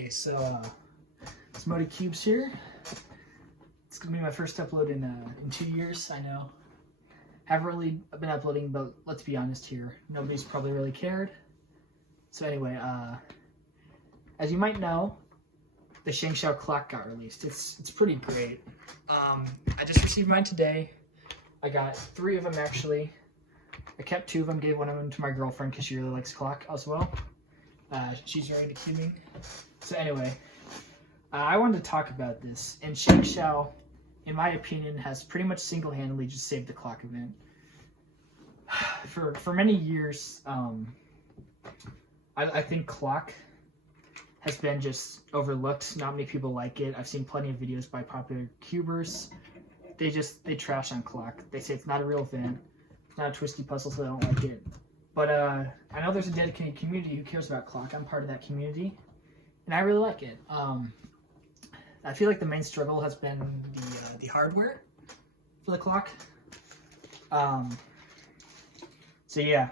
Okay, so it's Modi Cubes here. It's gonna be my first upload in 2 years. I know, haven't really been uploading, but let's be honest here, nobody's probably really cared. So anyway, as you might know, the ShengShou clock got released. It's pretty great. I just received mine today. I got 3 of them actually. I kept 2 of them, gave one of them to my girlfriend because she really likes clock as well. She's very into cubing. So anyway, I wanted to talk about this. And ShengShou, in my opinion, has pretty much single-handedly just saved the clock event. For many years, I think clock has been just overlooked. Not many people like it. I've seen plenty of videos by popular cubers. They trash on clock. They say it's not a real event. It's not a twisty puzzle, so they don't like it. But I know there's a dedicated community who cares about clock. I'm part of that community, and I really like it. I feel like the main struggle has been the hardware for the clock. So yeah,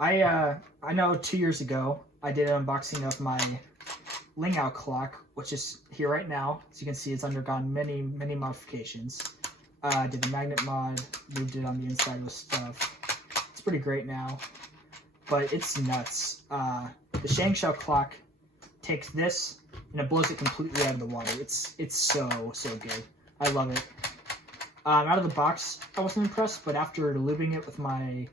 I know 2 years ago I did an unboxing of my Lingout clock, which is here right now. As you can see, it's undergone many modifications. I did the magnet mod, moved it on the inside with stuff. It's pretty great now, but it's nuts. The ShengShou clock takes this and it blows it completely out of the water. It's so good. I love it. Out of the box, I wasn't impressed, but after lubing it with I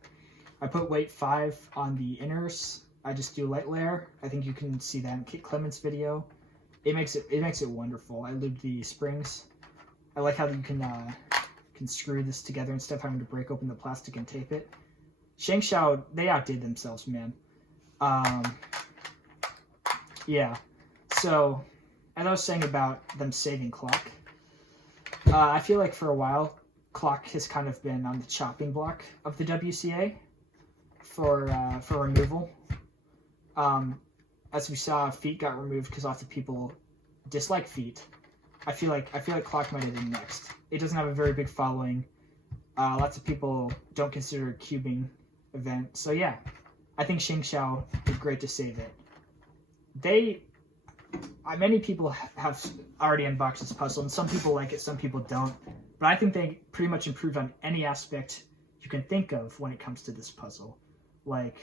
put weight 5 on the inners. I just do light layer. I think you can see that in Kit Clement's video. It makes it wonderful. I lubed the springs. I like how you can screw this together instead of having to break open the plastic and tape it. ShengShou, they outdid themselves, man. Yeah. So, as I was saying about them saving clock, I feel like for a while, clock has kind of been on the chopping block of the WCA for removal. As we saw, feet got removed because lots of people dislike feet. I feel like clock might have been next. It doesn't have a very big following. Lots of people don't consider it a cubing event. So yeah, I think ShengShou did great to save it. Many people have already unboxed this puzzle, and some people like it, some people don't. But I think they pretty much improved on any aspect you can think of when it comes to this puzzle. Like,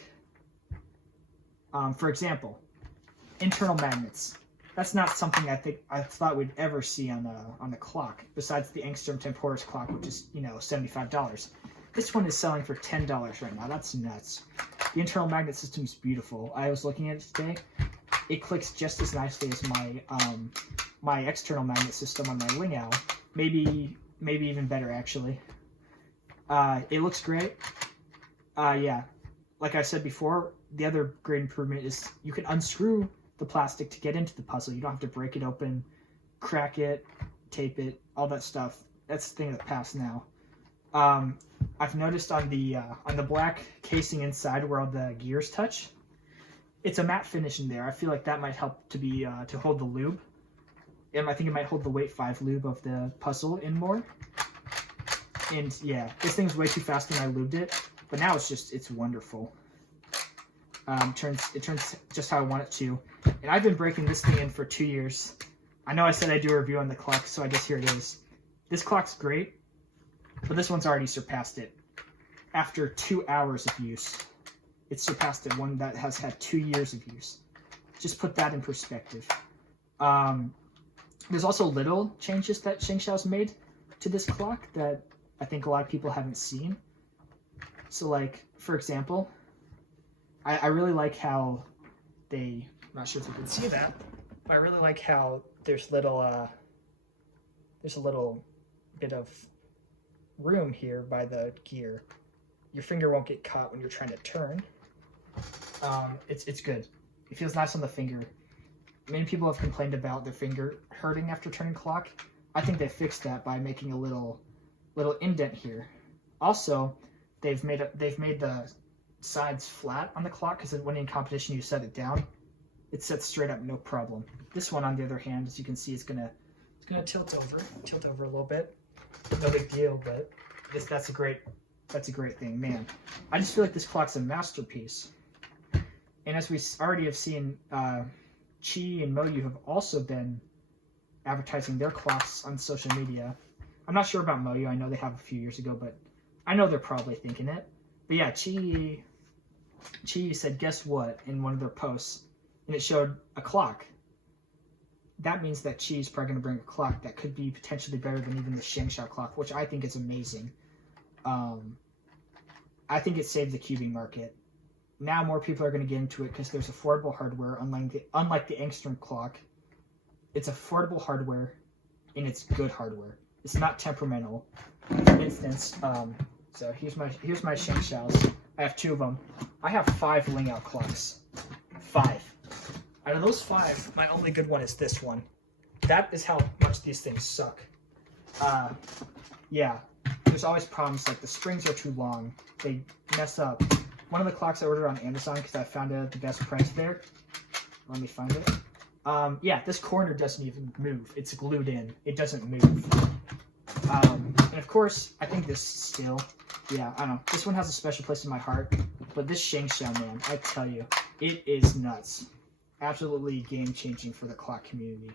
for example, internal magnets. That's not something I thought we'd ever see on the clock, besides the Angstrom Temporis clock, which is, $75. This one is selling for $10 right now. That's nuts. The internal magnet system is beautiful. I was looking at it today. It clicks just as nicely as my external magnet system on my Lingout. Maybe even better, actually. It looks great. Yeah, like I said before, the other great improvement is you can unscrew the plastic to get into the puzzle. You don't have to break it open, crack it, tape it, all that stuff. That's the thing of the past now. I've noticed on the black casing inside where all the gears touch, it's a matte finish in there. I feel like that might help to hold the lube. And I think it might hold the weight 5 lube of the puzzle in more. And yeah, this thing's way too fast when I lubed it, but now it's wonderful. It turns just how I want it to. And I've been breaking this thing in for 2 years. I know I said I'd do a review on the clock, so I guess here it is. This clock's great, but this one's already surpassed it. After 2 hours of use, it's surpassed it, one that has had 2 years of use. Just put that in perspective. There's also little changes that ShengShou's made to this clock that I think a lot of people haven't seen. So like, for example, I really like how I'm not sure if you can see that, but I really like how there's a little bit of room here by the gear. Your finger won't get caught when you're trying to turn. It's good. It feels nice on the finger. Many people have complained about their finger hurting after turning clock. I think they fixed that by making a little indent here. Also, they've made the sides flat on the clock because when in competition you set it down, it sets straight up, no problem. This one, on the other hand, as you can see, it's gonna tilt over a little bit. No big deal, but that's a great thing, man. I just feel like this clock's a masterpiece. And as we already have seen Qi and Moyu have also been advertising their clocks on social media. I'm not sure about Moyu. I know they have a few years ago, but I know they're probably thinking it. But yeah, Qi said, guess what, in one of their posts, and it showed a clock. That means that Qi is probably going to bring a clock that could be potentially better than even the ShengShou clock, which I think is amazing. I think it saved the cubing market. Now more people are going to get into it because there's affordable hardware, unlike the Angstrom clock. It's affordable hardware, and it's good hardware. It's not temperamental. For instance, so here's my ShengShous. I have 2 of them. I have 5 Ling Out clocks. 5. Out of those 5, my only good one is this one. That is how much these things suck. Yeah, there's always problems, like the springs are too long. They mess up. One of the clocks I ordered on Amazon because I found it at the best price there. Let me find it. Yeah, this corner doesn't even move. It's glued in. It doesn't move. And of course, I think this still, yeah, I don't know. This one has a special place in my heart. But this ShengShou, man, I tell you, it is nuts. Absolutely game-changing for the clock community.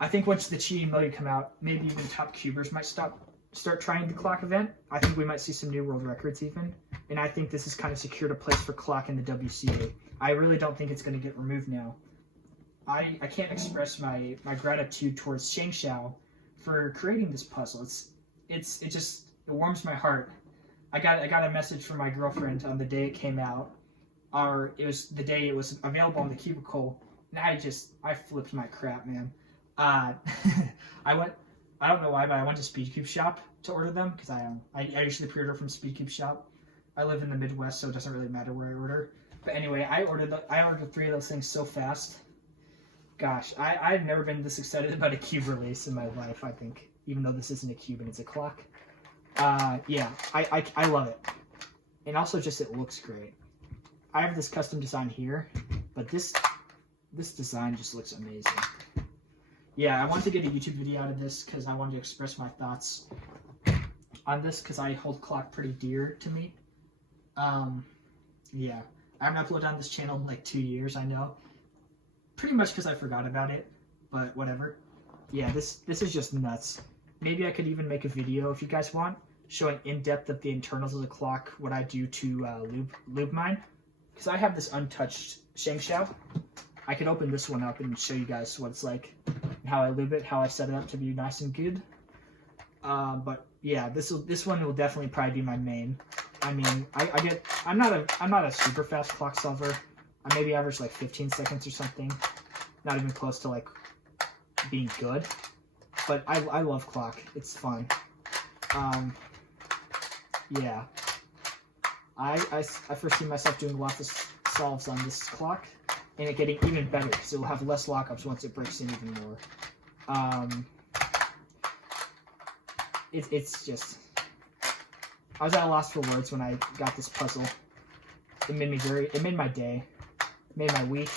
I think once the Qi and Moyu come out, maybe even top cubers might start trying the clock event. I think we might see some new world records even. And I think this has kind of secured a place for clock in the WCA. I really don't think it's going to get removed now. I can't express my gratitude towards ShengShou for creating this puzzle. It warms my heart. I got a message from my girlfriend on the day it came out. It was the day it was available on the Cubicle, and I flipped my crap, man. I don't know why, but I went to SpeedCube Shop to order them because I usually pre-order from SpeedCube Shop. I live in the Midwest, so it doesn't really matter where I order. But anyway, I ordered 3 of those things so fast. Gosh, I've never been this excited about a cube release in my life, I think, even though this isn't a cube and it's a clock. Yeah, I love it. And also just it looks great. I have this custom design here, but this design just looks amazing. Yeah, I wanted to get a YouTube video out of this because I wanted to express my thoughts on this because I hold clock pretty dear to me. Yeah, I haven't uploaded on this channel in like 2 years, I know. Pretty much because I forgot about it, but whatever. Yeah, this is just nuts. Maybe I could even make a video if you guys want, showing in depth of the internals of the clock, what I do to lube mine. Because I have this untouched ShengShou. I could open this one up and show you guys what it's like, how I lube it, how I set it up to be nice and good. But yeah, this one will definitely probably be my main. I mean, I'm not a super fast clock solver. I maybe average like 15 seconds or something. Not even close to like being good. But I love clock. It's fun. Yeah. I foresee myself doing lots of solves on this clock, and it getting even better because it will have less lockups once it breaks in even more. It's just, I was at a loss for words when I got this puzzle. It made my day, made my week.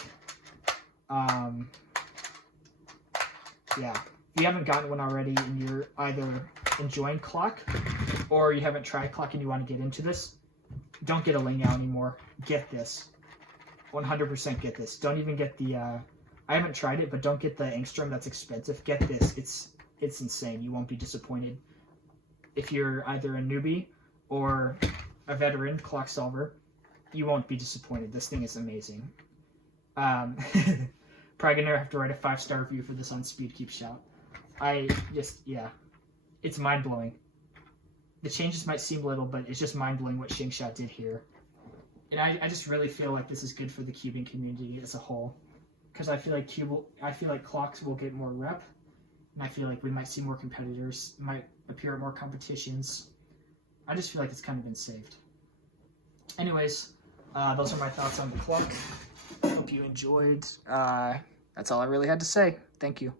Yeah. If you haven't gotten one already and you're either enjoying clock or you haven't tried clock and you want to get into this, don't get a Ling Out anymore. Get this. 100% get this. Don't even get the, I haven't tried it, but don't get the Angstrom. That's expensive. Get this. It's insane. You won't be disappointed. If you're either a newbie or a veteran clock solver, you won't be disappointed. This thing is amazing. Probably gonna have to write a 5-star review for this on SpeedCube Shop. Yeah, it's mind-blowing. The changes might seem little, but it's just mind-blowing what ShengShou did here. And I just really feel like this is good for the cubing community as a whole. Because I feel like clocks will get more rep, and I feel like we might see more competitors, might appear at more competitions. I just feel like it's kind of been saved. Anyways, those are my thoughts on the clock. Hope you enjoyed. That's all I really had to say. Thank you.